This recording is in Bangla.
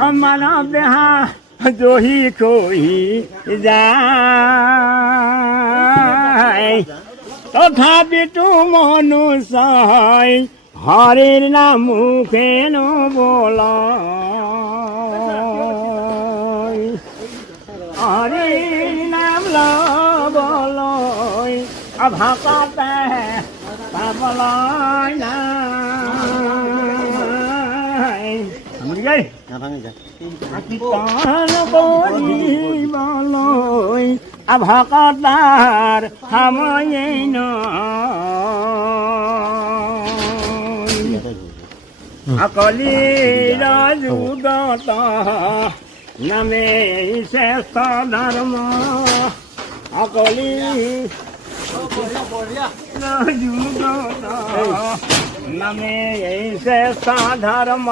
আমার দেহা জহি কহি যায় তথাপিতো মনুষ্য হয় হরির নাম মুখে বল হরির নাম বল ভাষাতে পাবলয় না কীর্তন করিবলৈ ভকতাৰ সময়ে অকলিৰ যুগত নামে শ্ৰেষ্ঠ ধৰ্ম অকলিৰ যুগত নামে শ্ৰেষ্ঠ ধৰ্ম